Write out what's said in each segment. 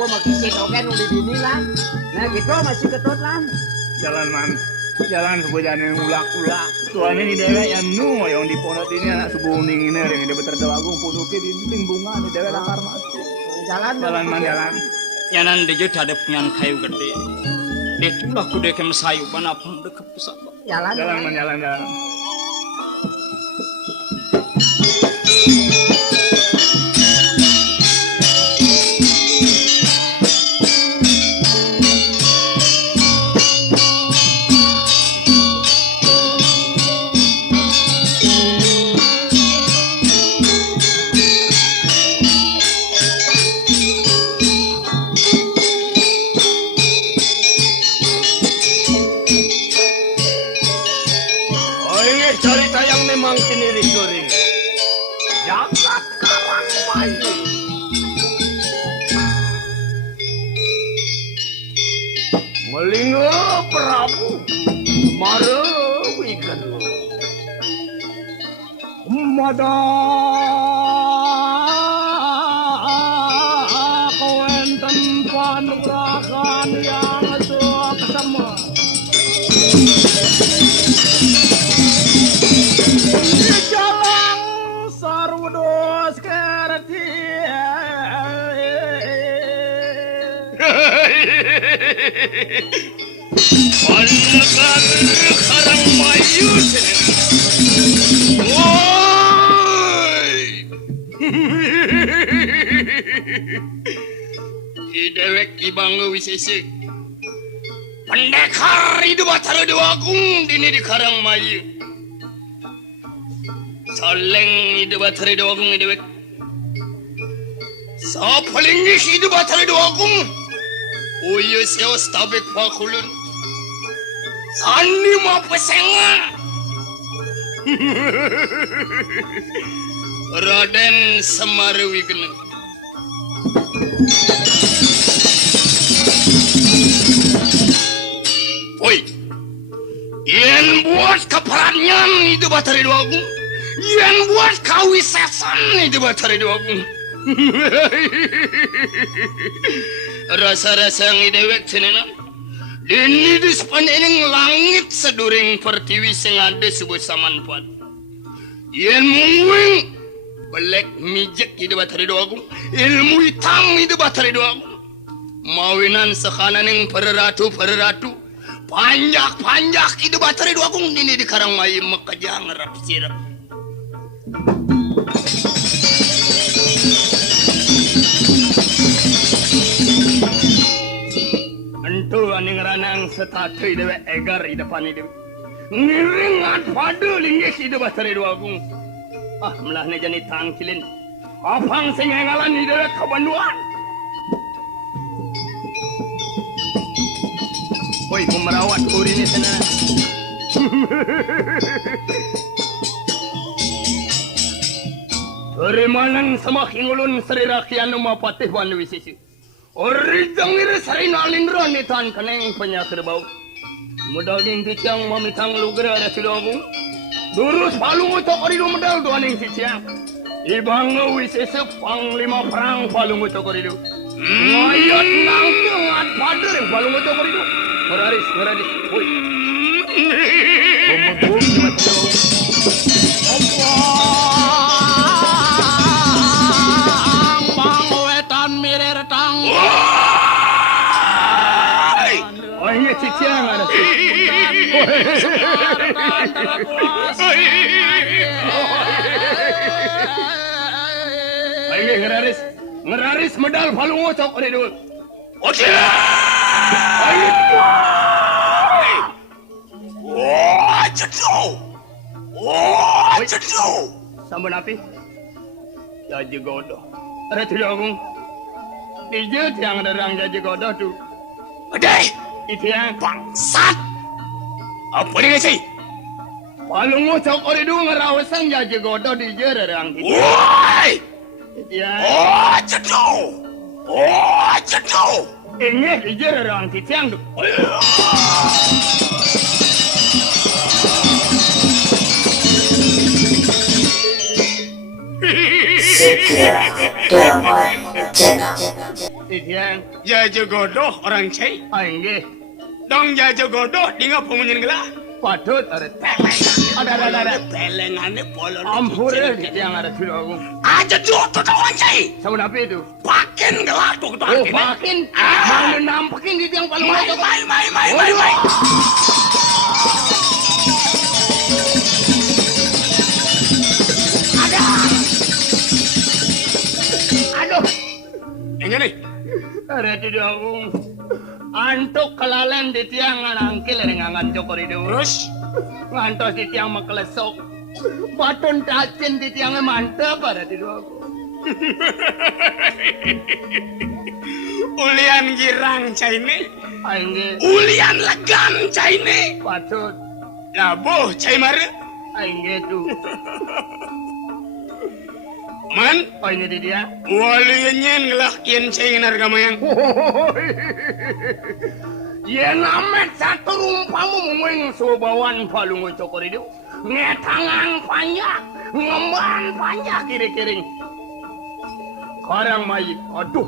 aku makisit oke nu di dini lah. Nah gitu masih ketut lah. Jalan man. Jalan sebuah yang ulak-ulak. Tuan ini dewek yang nu yang di pondok ini anak subuning ini yang dia berterdawagung punuki di dinding bunga di dewek lakar mati. Jalan man jalan. Yanan dia ada punya kayu gede. Dia tulah kuda ke mesayu mana pun dekat pusat. Jalan man jalan. Cerita yang memang kiniring-kering. Jagat Karangbayu. Melinggo Prabu Marewigan. Mada kawenten panugrakan yang suaksama. Jalang sarwados kerti. Panakan Karangbayu. Woi. Idewek ibanggo wisese. Pendekar itu batara dewagung dini di Karangbayu. Saleng itu batara dewagung idewek. Sapalinggis itu batara dewagung. Uyo seos tabek pakulun. Sani ma pesenga. Raden Semarawigna. Oi, yang buat keperanyan itu batari doagung, yang buat kawisesan itu batari doagung. Rasa-rasa yang idewek cenenang, ini di sepanjang langit seduring pertiwi sing ada sebuah samanpuat. Yang mungwing belek mijek itu batari doagung, ilmu hitam itu batari doagung. Mawinan sekanan yang pereratu. Panjak itu bateri dua kung ini di Karangbayu mekajang rap sirap. Entu aning ranang setatu dewe egar di depan itu. Ngiringat padu linggis itu bateri dua kung. Ah melahnya jani tangkilin. Apang singengalan di dewe kabanduan. Woi, memerawat urin ini sana. Terimanan sama kingulun Sri Rakyat Patih Wan Wisisi. Ori jangir Sri Nalindra nitan kaneng penyakir bau. Mudaging ticiang mamitang lugra ada sidogung. Durus palung utok orido medal doaning ticiang. Ibang Wisisi panglima perang palung utok orido. Ngayat nangkeng at pader palung utok orido. Meraris, woi. Bom cuma tahu. Bang wetan mirer tang. Oh iya ciciang ada. Ayo ngeraris medal palung ucok oleh dulu. Oke. Cedo. Sambun api. Jaji godoh. Ada tidak agung. Dijut yang ada orang jaji godoh tu. Adai. Itu yang bangsat. Apa dia sih? Palung ucok ori dulu ngerawasan jaji godoh dijut ada orang itu. Woi. Itu yang. Cedo. Ini dijut ada orang itu yang tu. Segera Damai Channel. Titiang. Jaja godoh orang cai. Aingge. Dong jaja godoh di ngapungun gelah. Patut ada. Ada. Pelengane polon. Ampure titiang ada sudah. Aja tuh orang cai. Sama apa itu? Pakin gelah tuh tuh. Oh, pakin. Mau nampakin titiang paling Mai. Aduh. Ini nih. Ada tidak. Antuk kelalen di tiang nangkil rengangan cokor itu. Terus Ngantos di tiang makelesok. Batun tacin di tiangnya mantap ada di dua. ulian girang cai ini. Aingge. Ulian legan cai ini. Patut. Labuh cai mare. Aingge tu. Man, Oh ini dia. waluyan ngelah kian cai narga mayang. Ya namet satu rumpamu mumuing sobawan palungo cokor itu. Ngetangan panjang, ngemban panjang kiri-kiring. Karang mayit, aduh.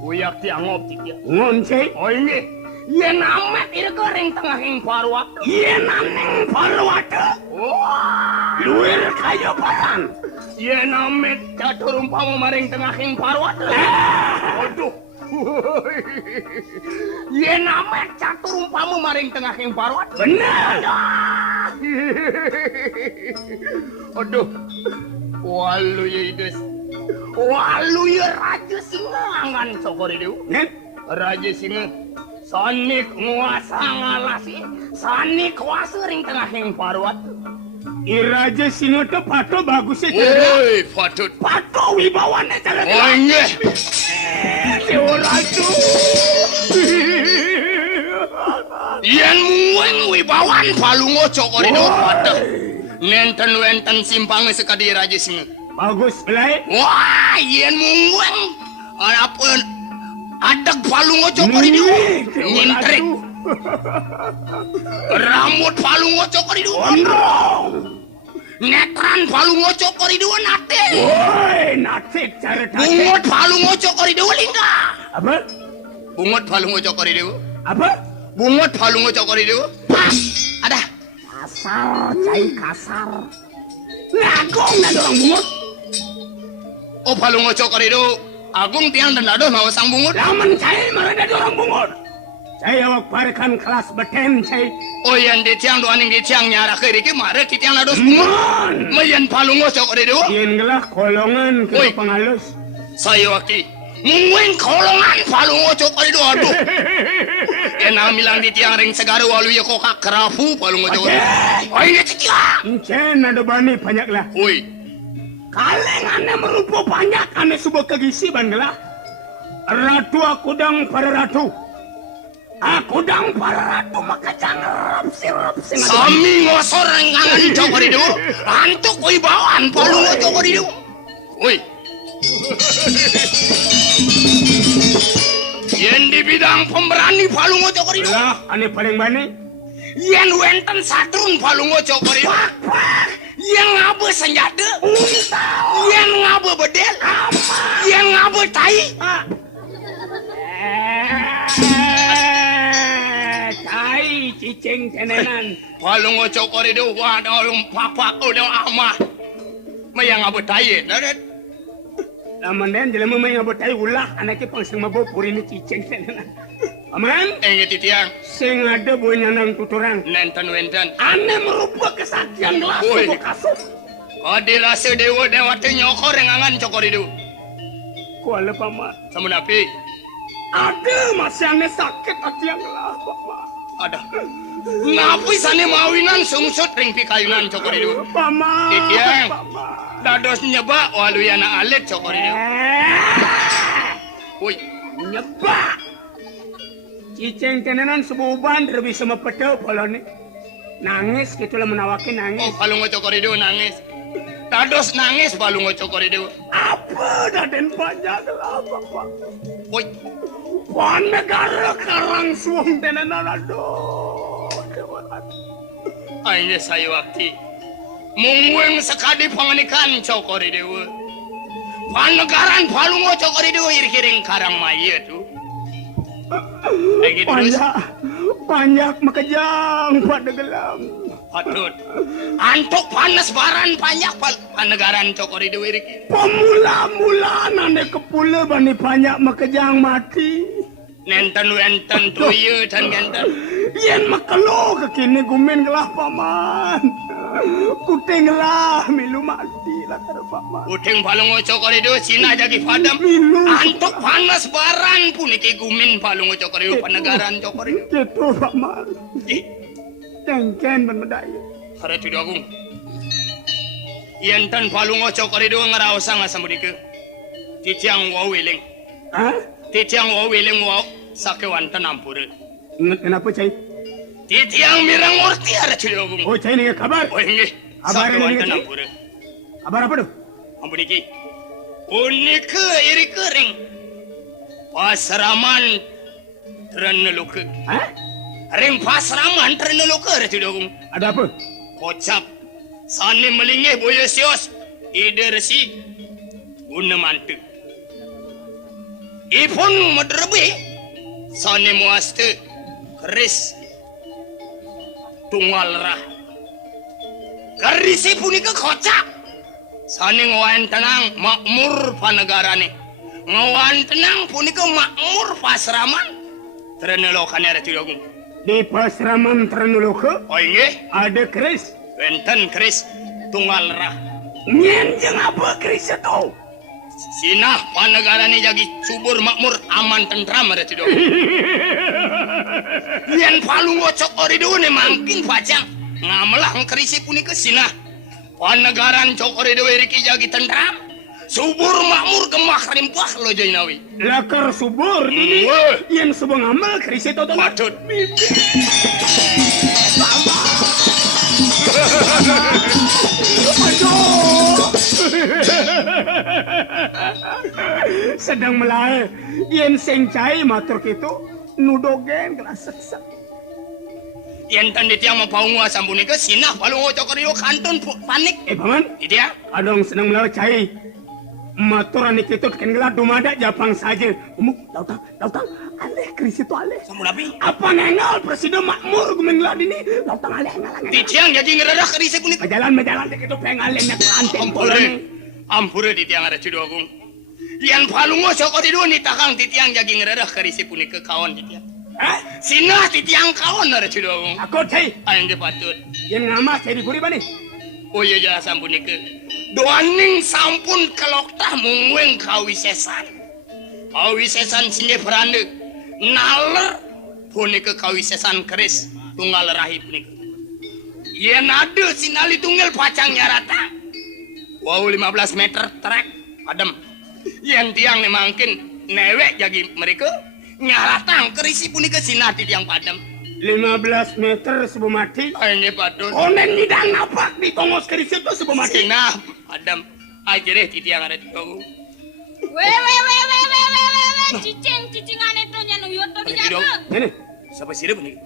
Uyak tiang optik ya. Ngon cai. Oh ini. Ya namet itu kering tengah hing parwat. Iya naneng parwata. Wah. Luir kayu paran. Ya namet satu rumpamu maring tengah hing parwat. Aduh. Ya namet satu rumpamu maring tengah hing parwat. Benar. Aduh. Walu ya ides. Walu ya raja singa angan cokor itu. Nen, Raja singa. Sanik nguasa ngalasi. Sanik kuasa ring tengah hing parwat. iraja singo teh pato bagus ya. Woi, patut. Pato wibawane cara. Oh iya. Si ratu. Yen mueng wibawan palungo cokor itu patah. Nenten wenten simpang sekadi raja singa. Bagus belai. Wah, yen mueng. Apun adak palungo cokor itu. Nyintrik. Rambut palungo cokor itu gondrong. Netran palungo cokor itu nate. Woi, natik cara tadi. Bungut palungo cokor itu lingga. Apa? Bungut palungo cokor itu. Apa? Bungut palungo cokor itu. Hah, ada. Kasar, cai kasar. Ngagong na dorang bungut. Oh palungo cokor itu. Agung tiang dan aduh mau sang bungut. Laman cai marada dorang bungut. Cai awak parekan kelas beten cai. Oh yang di tiang doaning di tiang nyara ke riki mare di tiang aduh bungut. Mon. Mayan palungo cokor itu. Yen gelah kolongan Woi. ke pengalus. Saya waktu mungkin kolongan palungo cokor itu aduh. Kena milang di tiang ring segaru walu ya kok kerapu palungo cokor. Oh ini tiang. Encen ada bani banyak lah. Woi. Kalengannya merupa banyak ane sebuah kegisiban gelah. Ratu aku dang para ratu. Aku dang para ratu maka jangan rapsi. Sami ngosor rengangan cokor itu. Antuk wibawan palungo cokor itu. Woi. Yen di bidang pemberani palungo cokor itu. Lah ane paling bani. Yen wenten satrun palungo cokor itu. Yang ngabe senjata. Yang ngabe bedel. Yang ngabe tai. Tai cicing tenenan. Palungo cokor itu waduh papak udah amah. Mayang ngabe tai. Dadet. Laman den jelema mah ngabot tai ulah anake pangsang mabok purini cicing tenenan. Aman? Engit tiang. Sing ada boy nyanang tuturang. Nenten wenten. Ane merupa kesaktian gelas Woi. sebuah kasut. Adi rasa dewa teh nyokor rengangan cokor itu. Kuala paman. Sama napi. Ada masih ane sakit hati yang gelas paman. Ada. Napi sane mawinan sungsut ring pikayunan cokor itu. Paman. Titiang. Paman. Dados nyeba walu yana alit cokor itu. Woi. Nyebak. Cicing tenenan sebuban lebih sama pedo polone. Nangis gitulah menawakin Oh nangis. palungo cokor itu nangis. Dados nangis palungo cokor itu. Apa daden banyak lah bapak. Woi. Wan negara karang suang tenenan aduh. Aine saya waktu. Mungweng sekadi panganikan cokor itu. Panegaran palungo cokori do irikiring karang maya tuh. Lagi terus. Panjak makajang pada gelam. Patut. Antuk panas baran panjak panegaran cokori do iriki. Pemula-mula nane kepula bani panjak makajang mati. Nenten tuyu dan genten. Yen makelo kekini gumin gelah paman. Kuting lah milu mati lah karo paman. Kuting palungo cokori do Cina jagi padam. Milu. Antuk panas baran puniki gumin palungo cokori do panegaran cokori. Gitu paman. Cengken ben medaya. Hara tu agung. Yen tan palungo cokori do ngaraosa ngasamudike. Titiang wau wiling. Hah? Titiang wau wiling wau sakewan tan ampure. Kenapa cai? Titiang mirang murti hara tu agung. Oh cai ni kabar. Oh inggih. Kabar Sakewan ini tan cai? ampure. Kabar apa tu? Ampun iki. Unike iri kering. Pasraman treneluke. Hah? Ring pasraman treneluke hara tu agung. Ada apa? Kocap sani melingih boyo sios ide resi guna mantu ipun madrebi sani muaste keris tunggal rah kerisi punika kocap sani ngawan tenang makmur panegarane ngawan tenang punika makmur pasraman trenelokan ada tidagung. Di pasraman Trenuloka Oh inggih ada keris. wenten keris tunggal rah Nyen jeung apa keris itu? Sinah panegarane jagi subur makmur aman tentram ada tidak. Yen palungo cokori dune mangkin pacang ngamelah kerisi punika sinah panegaran cokori dewe riki jagi tentram subur makmur gemah rimpah lo jainawi. Lakar subur ini yang subang amal keris itu tuh. Patut. Sedang melahir yen sing cai matur kitu nudogen kelas seksa. Yen tandi tiang mapaungu asam punika sinah palungo cokori do kantun panik. Paman, Dia adong sedang melahir cai. Maturan itu kan gelap dumada Japang saja. Lautang, aleh keris itu aleh. samun api. Apa nengol presiden makmur gumenglad ini? Lautang aleh ngalang. Titiang jadi ngeredah kerisi punika. Majalan itu pengalenya ranting Ampure di tiang ada cido agung. Yang palungo cokori do ni takang titiang jagi ngeredah kerisi punika kawan titiang. Sinah titiang kawan ada cido agung. Aku cai. Aing ge patut. Yang ngama cai di puri bani. Oh iya jasa sampun ike. Doaning sampun keloktah mungweng kawisesan. Kawisesan singe perande. Naler punika kawisesan keris tunggal rahi punika. Yen ada sinali tunggal pacangnya rata. Wow 15 meter trek adem. Yen tiang ni mangkin newek jagi mereka nyaratang kerisi punika sinah tiang padem. 15 meter sebelum mati. Aing patut. Onen ngidang napak di tongos keris itu sebelum mati. Sinah padem. Ajareh tiang ada tiang. Cicing itu nyeluyut to dijaga. Ini, Siapa sih dia punya?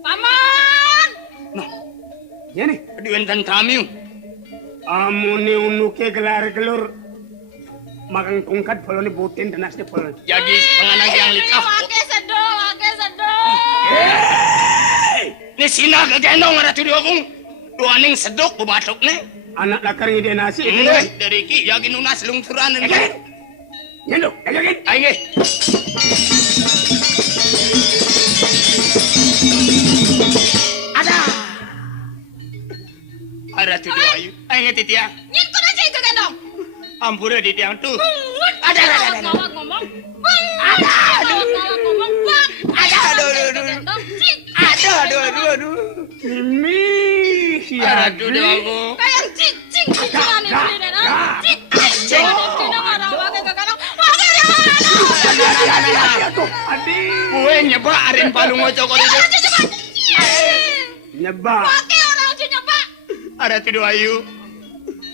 Paman. Nah, ini. di wenten tamiu. Amune unuke gelar gelur. Magang tungkat polone butin tenasnya polone. Jadi penganang yang likah. Wake sedih. Ni sinah kegendong ada tu dia kung. Duaning sedok bebatuk ni. Anak lakar ngide nasi. Dari ki yagi nunas lungsuran ni. Nyenduk, kaget. Aing ada tu dia ayu. Aing titia. Nyen ko na cai kegendong. Ampura di tiang tu. Ada. Ngomong. Ngomong. Aduh. Ini Ada tu dia aku. Kayak cicing cicingane beli deh. Cicing. Tidak ada wake kegendong. Adi. Kue nyebak arin palungo cokor itu. Nyebak. Wake orang cinya Pak. Ada tu dia ayu.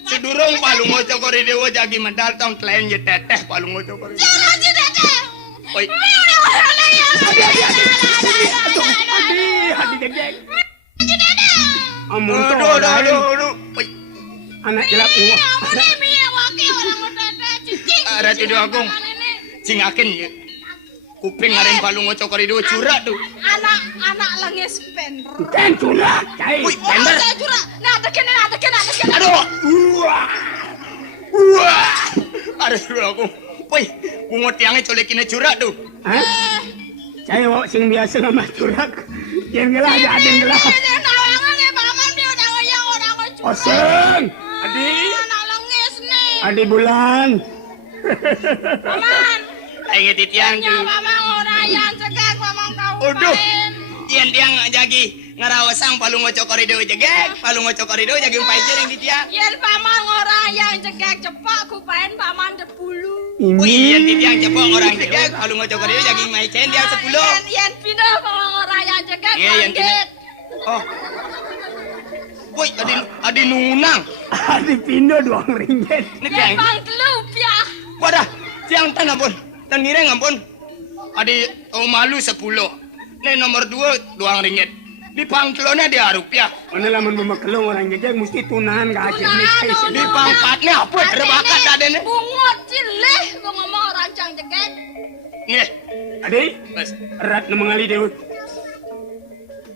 Sedurung palungo cokor itu jagi medal tong klien je teteh palungo cokor itu. Jangan deh. Oi. Hadi gedeng. Amun Aduh. Oi. anak jelak uang. Wake orang tete. Ratu do Agung. Cingakin ye. Kuping ngaren palung ngocok korido curak tuh. Anak langis pender. Kan curak, cai. Wih, pender. Saya curak. Nah, tekan. Aduh. Wah. Ratu do Agung. Wih, bungot tiangnya colekin curak tuh. Hah? Cai wak sing biasa sama curak. Yang gelah ada aden gelah. Nawangan ya, paman dia udah ngoyang orang curak. Oseng. Adi. Anak langis nih. Adi bulan. Paman. Ayo titiang Ya, tuh. paman orang yang cegak, paman kau. Uduh. Tiang tiang jagi ngarawasang palung ngocok korido jegek, palung ngocok korido jagi umpai cereng titiang. Yen paman orang yang cegak cepak kupain paman 10. Wih, yang titiang cepok orang jegek, palung ngocok korido jagi umpai cereng dia 10. Yen pindah paman orang yang cegak Iya, yang lanjut. Oh. Woi, adi nunang. Adi pindo 2 ringgit. Ini Yen tiang. bang gelup ya. Wadah, tiang tan ampun. Tan ngireng ampun. Adi malu 10. Nih nomor 2 ringgit. Di pangkelonnya dia rupiah. Mana lamun memakelong orang jejak mesti tunahan gajah ni. Di pangkatnya apa? Ada bakat ada nih. Bungot cileh gua ngomong orang cang cegak. Nih, Adi, Mas. erat na mengali deut.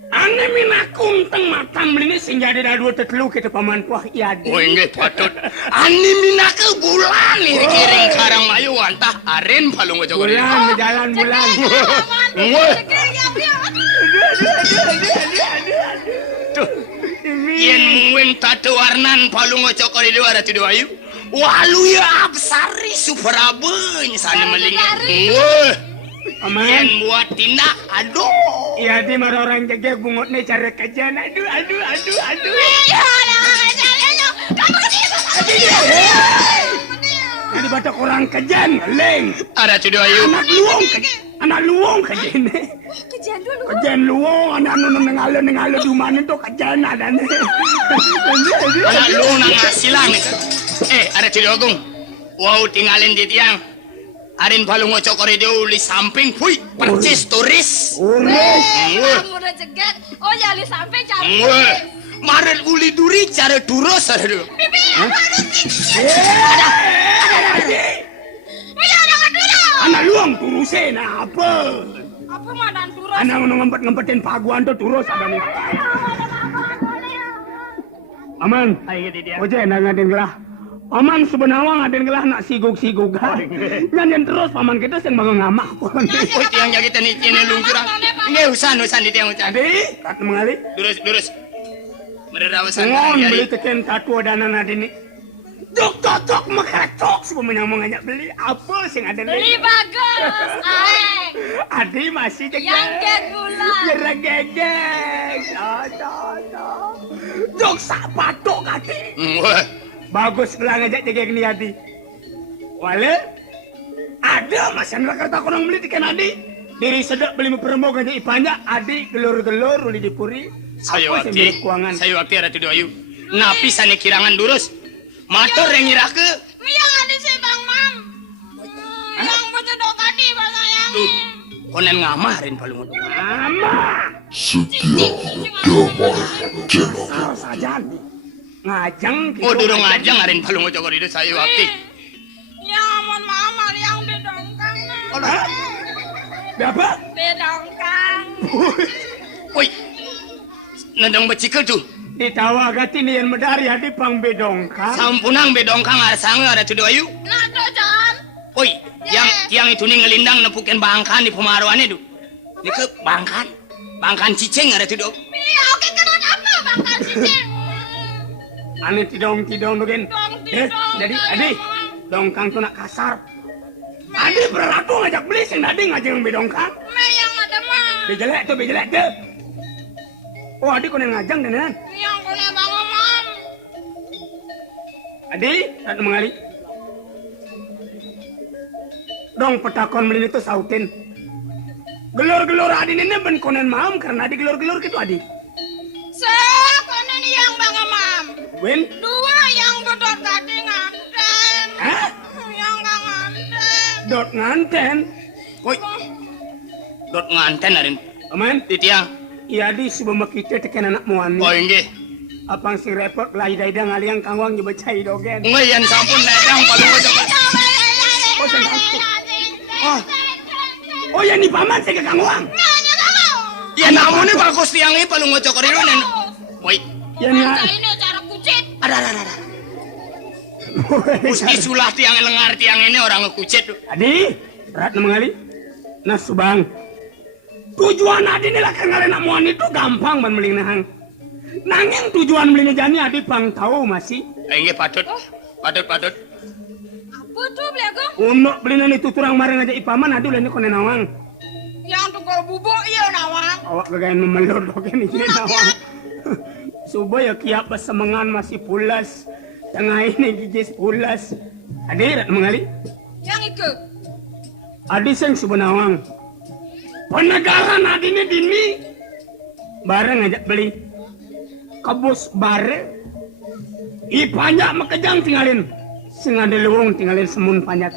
Ane minakum teng matang melini sing jadi dah 2 tetelu kita paman puah iadi. Oh inget patut. Ani minake bulan nih kiring karang mayu antah aren palung ngocok korido. Bulan jalan bulan. Woi. Cegak ya dia. Tuh. Yen muen tatu warnan palung ngocok korido ada tu ayu. Walu ya absari super abeng sana melingin. Woi. Paman, Yen buat tindak, aduh. iadi mara orang jejak bungot ni cara kajian. Aduh. Ya, jalannya. Kamu ketiga. Jadi batak orang kajian, leng. Ada tu ayu. Anak luong kajian ni. Kejadian dulu. Kajian luong, anak nengalo di mana tu kajian ada ni. Anak lu nang asilang. Ada tu agung. Wow, tinggalin di tiang. Arin palung ngocok korido di samping, hui, percis turis. Kamu udah cegak. Oh ya, li sampai cari. Marel uli duri cara duros ada tu. Iya, ada kedua. Anak luang turusin apa? Apa madan turun? Anak ngempet-ngempetin paguan tu turus ada ni. Aman, Ayo di tiang. oje nak ngaden gelah. Paman sebenarnya ngaden gelah nak sigug-sigug kan. Nyanyian terus paman kita sing bangun ngamak pun. Oh tiang jadi tani tiang lungkurang. Ini usan di tiang usan. Jadi, kat mengali. Durus. Berderawasan. Ngon beli teken tatu dana nadini. Dok mekacok sebelumnya mau ngajak beli apa sing ada Beli ni? bagus. Aeng. Adi masih cek. Yang kek gula. Geragegek. Dok sak patok kati. Bagus lah ngajak jaga ni Adi. Wale ada masan kereta kurang beli tiket Adi. Diri sedap beli perembo ngajak ipanya Adi gelur-gelur uli dipuri. Saya Apa sing waktu beli kuangan? ada tu ayu. Napi sana kirangan durus. Matur yang ngira ke. Yang ada si Bang Mam. Yang bercedok tadi bahasa yang Tuh. Konen ngamarin palung ngocok. Mama. Kau saja nih. Ngajang Oh durung ngajang arin palung ngocok korido saya waktu. Ya ampun mama yang bedongkang. Hah? Berapa? Bedongkang. Woi. Nandang becikel tuh. Ditawa gati ni yang medari hadi pang bedongkang. Sampunang bedongkang ada tu ayu. Nah, dojan. Oi, yang itu nih ngelindang nepukin bangkan di pemaruannya tuh. Ini ke bangkan cicing ada tuh. Iya, oke kan apa bangkan cicing? Ane tidong dogen. Tidong. Jadi adi dongkang tu nak kasar. Adi berlaku ngajak beli sing tadi ngajak bedongkang. Me yang ada mah. Bejelek tu. Oh adi kau ngajang dengan. Yang punya Bang Mam. Adi, tak mengali. Dong petakon beli itu sautin. Gelor-gelor adi ini ben konen mam karena adi gelor-gelor gitu adi. Sekonen yang Bang Mam. Wen? 2 yang bedot tadi nganten. Hah? Yang gak nganten. Dot nganten. Woi. Dot nganten arin. Aman? Titiang. Iya di sebelum kita tekan anak muani. Oh inggih. Apang si repot lai daidang aliang kangwang juga cai dogen. Ngayan sampun ledang palung ngocok. Oh, saya takut. Oh ya ni paman saya kakang uang. Ya namanya bagus tiang ini paling ngocok korido nen. Woi. Ya ni. Ini cara kucit. Ada. Gusti sulah tiang lengar tiang ini orang ngekucit. Adi, berat mengali. Nah subang. Tujuan adi ni lah kengalin amuan itu gampang ban meling nahang. Nanging tujuan belinya jani adi pang tahu masih. Enggak patut. Apa tuh belakang? Untuk belinya itu turang mareng aja ipaman adi ulah ni kone nawang. Yang tukar bubuk iya nawang. Awak gagain memelur doken ini nawang. Subuh ya kiap semengan masih pulas. Tengah ini gigis pulas. Adi rat mengali. Yang itu. Adi seng subuh nawang. Penegaran adi ni dini. Bareng ajak beli. Kebus bare. Ipanyak makejang tinggalin. Sing ada lewong tinggalin semun panjak.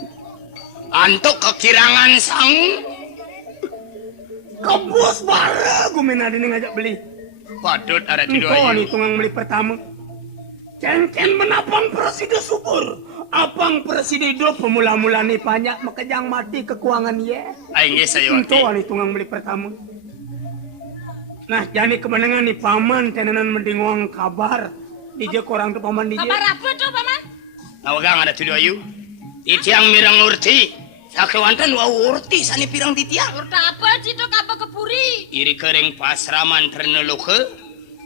Antuk kekirangan sang. Kebus bare. Gumin adi ni ngajak beli. Patut ada tidur Engkau ayu. ni tungang beli pertama. Cengken menapang presiden subur. Apang presiden pemula-mula ni banyak makejang mati kekuangan ye. Enggak saya waktu. Engkau ni tungang beli pertama. Nah, jadi kemenangan ni paman tenanan mendinguang kabar. Dijak orang tu paman dijak. Kabar apa tuh paman? Awagang ada tidur ayu. Titiang mirang urti. Sakewantan wa urti sani pirang titiang. Urta apa sih tuh kabar kepuri? Iri kering pasraman terneluke.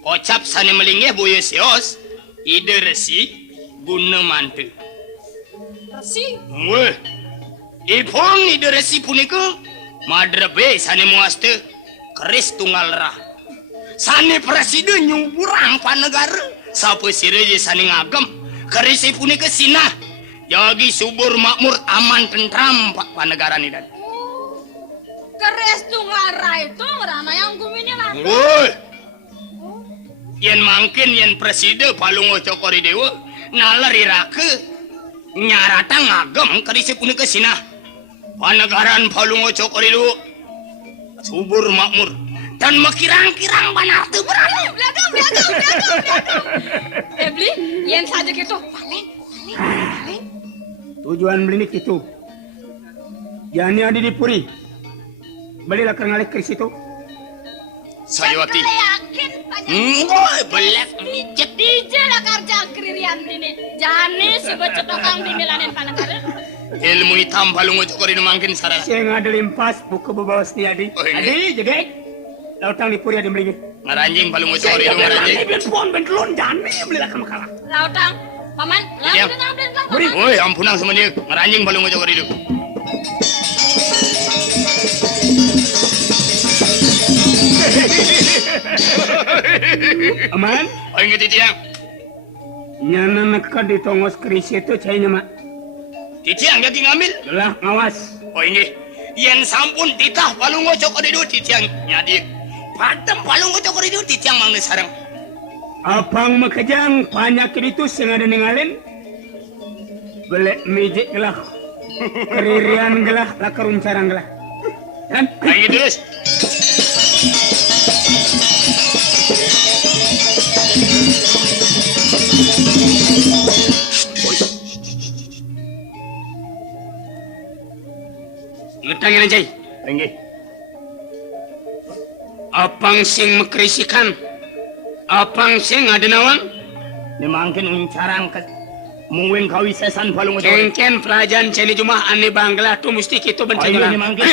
Ocap sani melingge boyo seos. Ide resi guna mantu. Resi? Weh. Ipong ide resi punika. Madrabe sani muaste. Keris tunggal rah. Sani presiden nyuburang panegara. Sapa sireje sani ngagem. Keris punika sinah. Jagi subur makmur aman tentram pak panegara ni dan. Keres tunggal rai itu rana yang gumini lah. Woi. Yen mangkin yen presiden palungo cokori dewa nalar irake nyarata ngagem keris punika sinah. Panegaran palungo cokori dewa subur makmur dan makirang-kirang banar teu berani. Belakang. Beli, yang saja gitu. Paling. Tujuan beli ni gitu. Jani ada di puri. Belilah kengalih keris itu. Saya waktu. Yakin Ngoy belak micet. DJ lah kerja keririan ini. Jani si bocah tokang dimilanin panegara. Ilmu hitam palungo cokori mangkin sarana. Saya ngada limpas buku bebawas ni adi. Oh, ini. Adi jadi. Lautang di puri ada beli. Ngaranjing palungo cokori ngaranjing. Ben pon ben telun jani belilah kamu kalah. Lautang, paman, Iya. lautang, Beri. paman. Oi ampunang sama dia ngaranjing palungo cokori itu. Aman? Oh ingat titiang. Nyana nak di tongos keris itu cainya mak. Titiang jadi ngambil. Belah ngawas. Oh ini. Yen sampun titah palungo cokori itu titiang nyadi. Padam palungo cokori itu titiang mangga sarang. Apang makejang banyak itu sing ada ningalin. Belek mijik gelah. Keririan gelah lakarun carang gelah. Kan? Ayo terus. Ngetangin aja. Enggak. Apang sing mekrisikan. Apang sing ada nawang. Ni mangkin uncarang ke mungwing kawisesan palungo cokori. Cengken pelajan ceni cuma ane bangla tu mesti kita Ayo bencana. ni mangkin.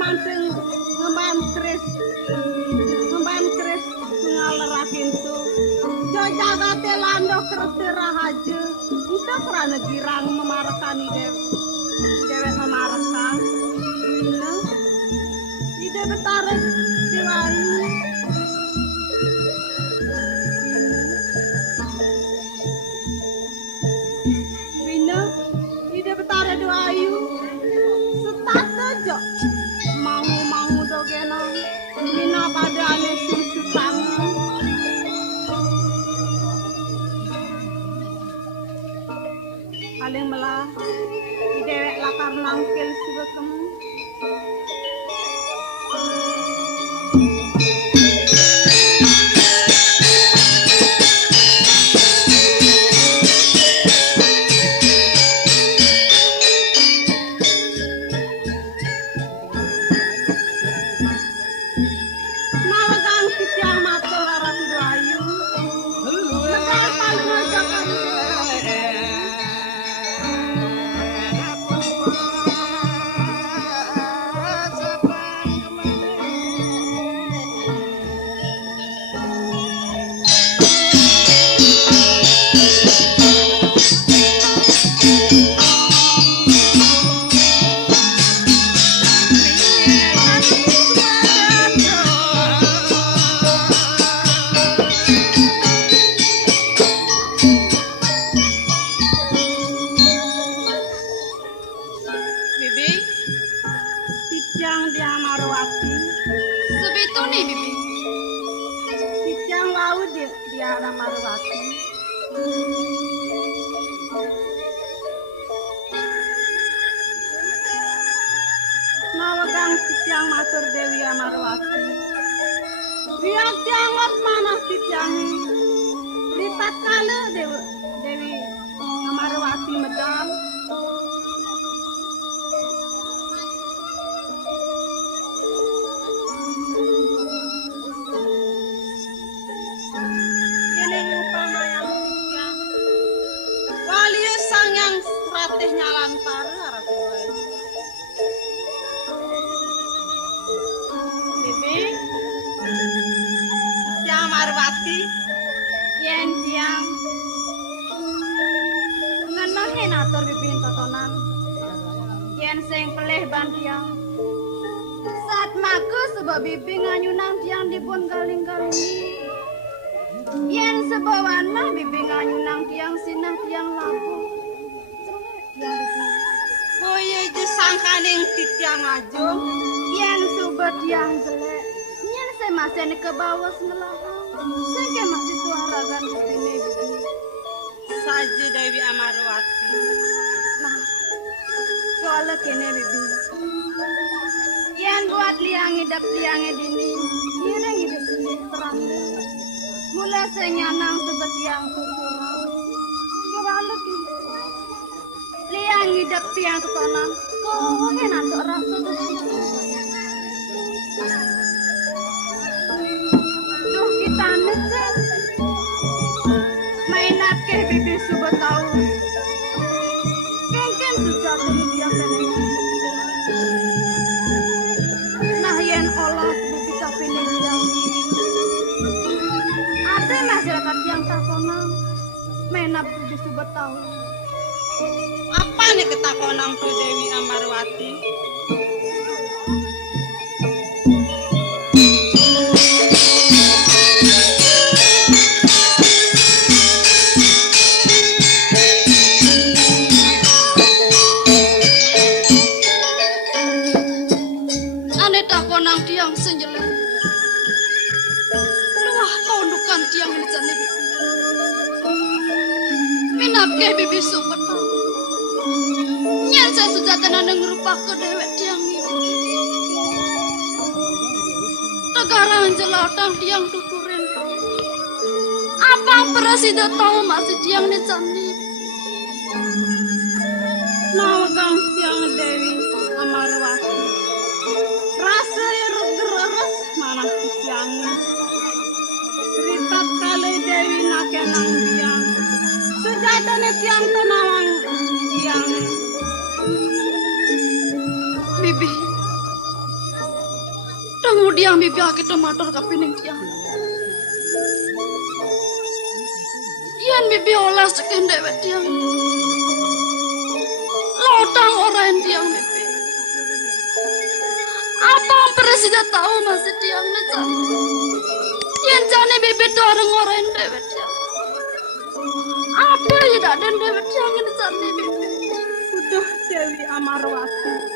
manting ngemban kris ngalerakin tu jo jagate lando kertera haja itu kerana girang memarakan dewek memarakan ide betara diwayu bina ide betara diwayu setata jo mau dogena bina pada ane susutang paling melah di dewek lakar nangkil sebetulnya Nawagang Tiang matur Dewi Amarwati. Biar tiangot mana Tiang lipat kala Dewi Amarwati medal. Ini upama yang Tiang. Wali sang yang ratih nyalantar arah Tiang Marwati yen tiang ngenohin atur bibin totonan yen sing pelih ban tiang saat maku sebab bibi nganyunang tiang dipun galing-galing yen sebawan mah bibi nganyunang tiang sinah tiang labu koye jesangkaning tiang ajung yen subet tiang jelek masih ke bawah semelahang sehingga masih tuaragan begini saja Dewi Amarwati nah kalau kene bibi yang buat liang hidup liangnya dini yang hidup sini terang mulai senyanang seperti yang tuturang kalau kene liang hidup yang tutonang kau enak tuh rasa Tanah main ke bibi subuh tahu kan susah dia nah yang olah bibi tapi yang ada masyarakat yang takonan main bibi subuh tahu apa nih ketakonan tuh Dewi Amarwati Minapke bibi sumpah nyan saya sudah tenang ngerupa ke dewek tiang ini negara anjelatang tiang tuturin apa presiden tahu masih tiang ini candi nawagang tiang Dewi Amarwati rasa iruk geras mana tiang cerita kali Dewi nakenang biang sejatanya tiang tenawang tiang bibi Kemudian bibi kita matur kapining tiang. Yan bibi olas cekin dewet tiang. Lotang orang tiang bibi. Apa presiden tahu masih tiang necan. Yan jane bibi dorong orang dewet tiang. Apa ya dan dewet tiang ini jane bibi. Udah Dewi Amarwati.